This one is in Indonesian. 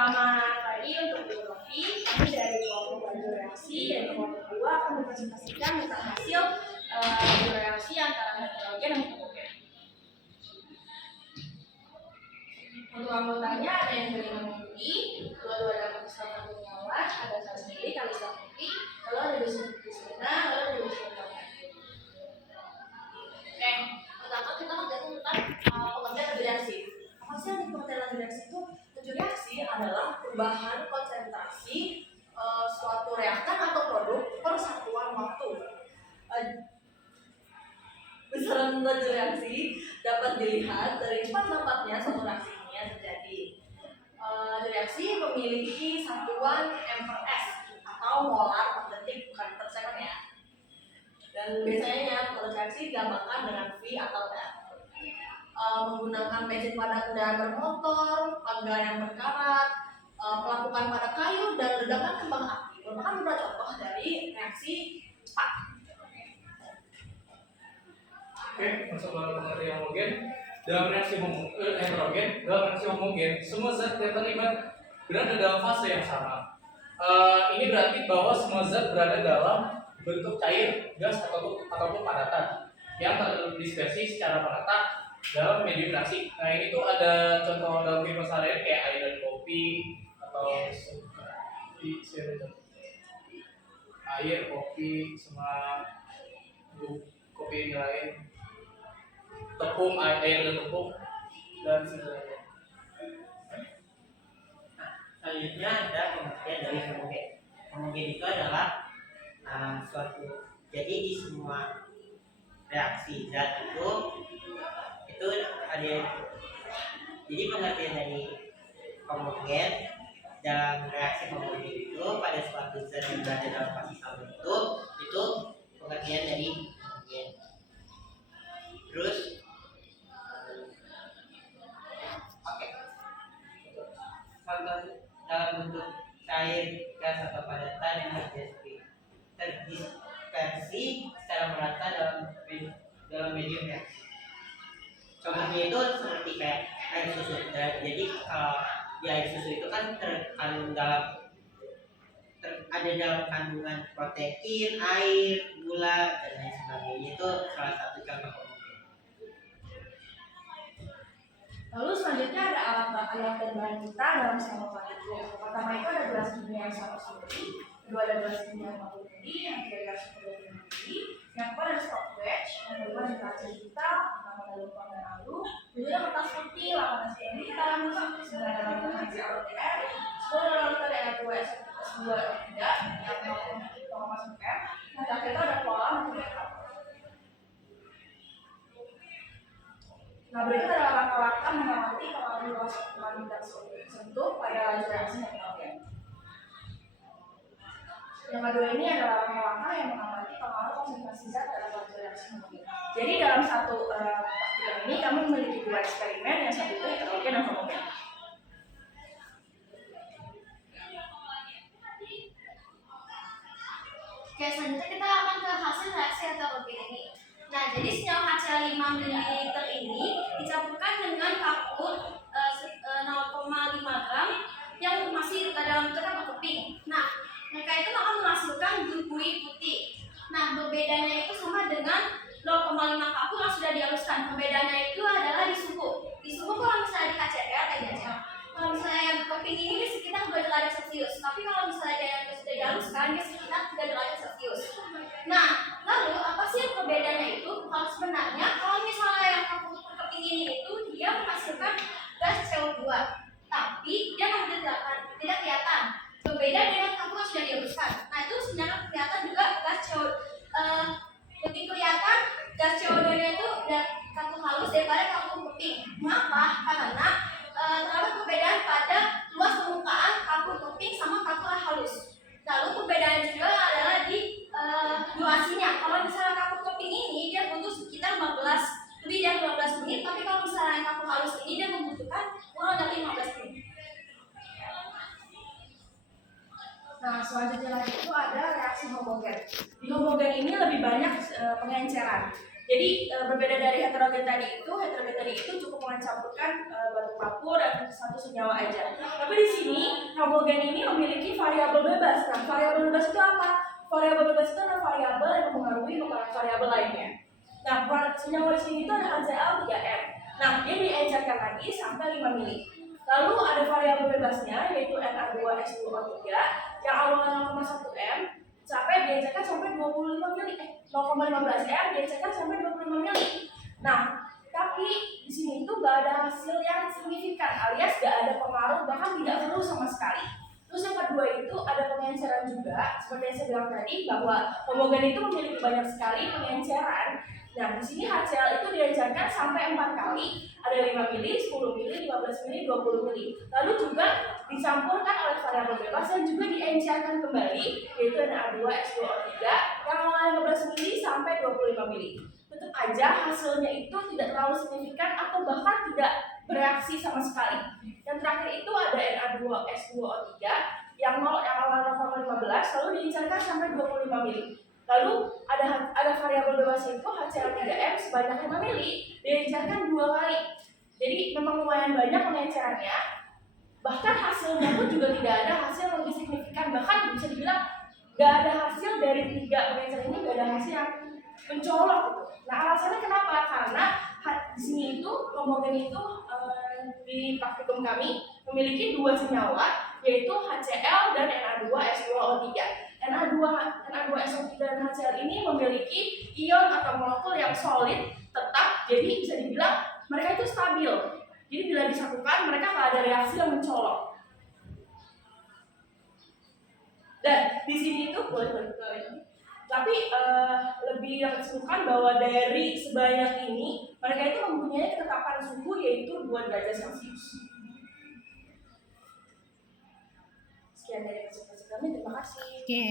Selamat pagi untuk Bu Rofi. Kami dari kelompok belajar reaksi dan kelompok 2 akan mempresentasikan tentang hasil reaksi antara heterogen dan homogen. Untuk anggotanya ada yang dari Mengemudi, lalu ada Mustafa Kurniawan, ada saya sendiri Kalista Putri, lalu ada Desi Kristina, lalu ada Desi Kristina. Oke, pertama kita akan tentang pengertian reaksi. Apa sih yang pengertian reaksi itu? Reaksi adalah perubahan konsentrasi suatu reaktan atau produk per satuan waktu. Besaran reaksi dapat dilihat dari cepat lambatnya suatu reaksi ini yang terjadi. Reaksi memiliki satuan m/s atau molar per detik, bukan per second ya. Dan biasanya reaksi digambarkan dengan V atau R. Menggunakan bensin pada kendaraan bermotor, panggal yang berkarat, pelapukan pada kayu, dan ledakan kembang api merupakan beberapa contoh dari reaksi cepat. Oke, masuk ke pengertian homogen. Dalam reaksi heterogen, dalam reaksi homogen, semua zat yang terlibat berada dalam fase yang sama. Ini berarti bahwa semua zat berada dalam bentuk cair, gas, ataupun padatan yang terdispersi secara merata dalam medium reaksi. Nah, ini tuh ada contoh dalam kehidupan sehari-hari kayak air dan kopi atau air, kopi, sama kopi yang lain, tepung, air dan tepung dan sebagainya. Selanjutnya ada pengertian dari homogen. Homogen itu adalah suatu, jadi di semua reaksi zat itu ada, jadi pengertian dari homogen dalam reaksi homogen itu pada suatu zat yang berada dalam fase sama itu pengertian dari homogen. Terus contoh dalam bentuk cair, gas atau padatan yang terdispersi secara merata dalam medium reaksi. Contohnya itu seperti kayak air susu. Jadi kalau di air susu itu kan terkandung ada dalam kandungan protein, air, gula, dan lain sebagainya. Itu salah satu contoh homogen. Lalu selanjutnya ada alat dan bahan kita dalam sampel itu. Pertama itu ada gelas kimia yang 100 ml, kedua ada gelas kimia yang 50 ml, yang ketiga 10 ml, yang keempat ada stopwatch, yang kedua ada kaca kita, pertama ada lubang dan alu, kedua ada kertas putih, 18 ml kita langsung 9 ada larutan HClDr, 10 ada larutan R2S2 tidak, yang 0,5 ml, yang terakhir itu ada kolam dan tidak. Nah, berikut adalah langkah-langkah mengamati pengaruh luas teman dan sentuh pada laju reaksi heterogen. Yang kedua ini adalah langkah-langkah yang mengamati pengaruh konsentrasi zat pada laju reaksi homogen. Jadi dalam satu praktikum ini kamu memiliki dua eksperimen, yang satu itu heterogen dan homogen. Oke, selanjutnya kita akan ke hasil reaksi heterogen ini. Nah, jadi senyawa HCl 5 ml ini dicampurkan dengan kapur 0,5 gram yang masih dalam bentuk keping. Nah, mereka itu akan menghasilkan buih putih. Nah, perbedaannya itu sama dengan 0,5 kapur yang sudah dihaluskan. Perbedaannya itu adalah di suhu. Di suhu kalau misalnya di HCl, kalau misalnya yang keping ini sekitar 2 derajat Celcius. Tapi kalau misalnya yang sudah dihaluskan, dia sekitar 3 derajat Celcius. Nah, lalu apa sih perbedaannya itu? Kalau sebenarnya kalau misalnya yang kapur keping ini itu dia menghasilkan gas CO2, tapi dia tidak kelihatan. Berbeda dengan kapur yang sudah dihaluskan. Nah, itu sebenarnya kelihatan juga gas CO2, lebih kelihatan gas CO2-nya itu kapur halus daripada kapur keping. Mengapa? Karena terdapat perbedaan pada luas permukaan kapur keping sama kapur halus. Lalu perbedaan juga adalah di durasinya. Kalau misalnya kapur keping ini dia butuh sekitar lebih dari 15 menit, tapi kalau misalnya kapur halus ini dia membutuhkan kurang dari 15 menit. Nah, selanjutnya lagi itu ada reaksi homogen. Di homogen ini lebih banyak pengenceran. Jadi berbeda dari heterogen tadi itu cukup mencampurkan batu kapur dan satu senyawa aja. Tapi di sini homogen ini memiliki variabel bebas. Nah, variabel bebas itu apa? Variabel bebas itu adalah variabel yang mempengaruhi variabel lainnya. Nah, senyawa di sini itu ada HCl 3M. Nah, dia diencerkan lagi sampai 5 mili. Lalu ada variabel bebasnya yaitu Na2S2O3 yang awalnya 0,1 M sampai diencerkan sampai 25 mili. 0,15 M diencerkan sampai 25 mili. Nah, tapi di sini itu gak ada hasil yang signifikan alias gak ada pengaruh bahkan tidak perlu sama sekali. Terus yang kedua itu ada pengenceran juga, seperti yang saya bilang tadi bahwa homogen itu memiliki banyak sekali pengenceran. Nah, di sini HCl itu diencerkan sampai 4 kali, ada 5 mili, 10 mili, 15 mili, 20 mili. Lalu juga dicampurkan oleh variabel bebas yang juga diencerkan kembali, yaitu Na2S2O3 yang awalnya 15 mili sampai 25 mili. Tetap aja hasilnya itu tidak terlalu signifikan atau bahkan tidak bereaksi sama sekali. Yang terakhir itu ada Na2S2O3 yang awalnya 0,15 lalu diencerkan sampai 25 mili. Lalu ada variabel bebas itu HCl3M sebanyak 5 mili diencerkan 2 kali. Jadi memang lumayan banyak pengencerannya. Bahkan hasilnya pun juga tidak ada hasil yang lebih signifikan. Bahkan bisa dibilang gak ada hasil dari 3 pengenceran ini, gak ada hasil yang mencolok gitu. Nah, alasannya kenapa? Karena di sini itu homogen itu di praktikum kami memiliki 2 senyawa yaitu HCl dan Na2S2O3. Na2SO3 dan HCl ini memiliki ion atau molekul yang solid, tetap, jadi bisa dibilang mereka itu stabil. Jadi bila disatukan mereka nggak ada reaksi yang mencolok. Dan di sini itu tapi lebih yang disebutkan bahwa dari sebanyak ini mereka itu mempunyai ketetapan suhu yaitu 2 derajat Celcius. Sekian dari presentasi kami, terima kasih. Oke.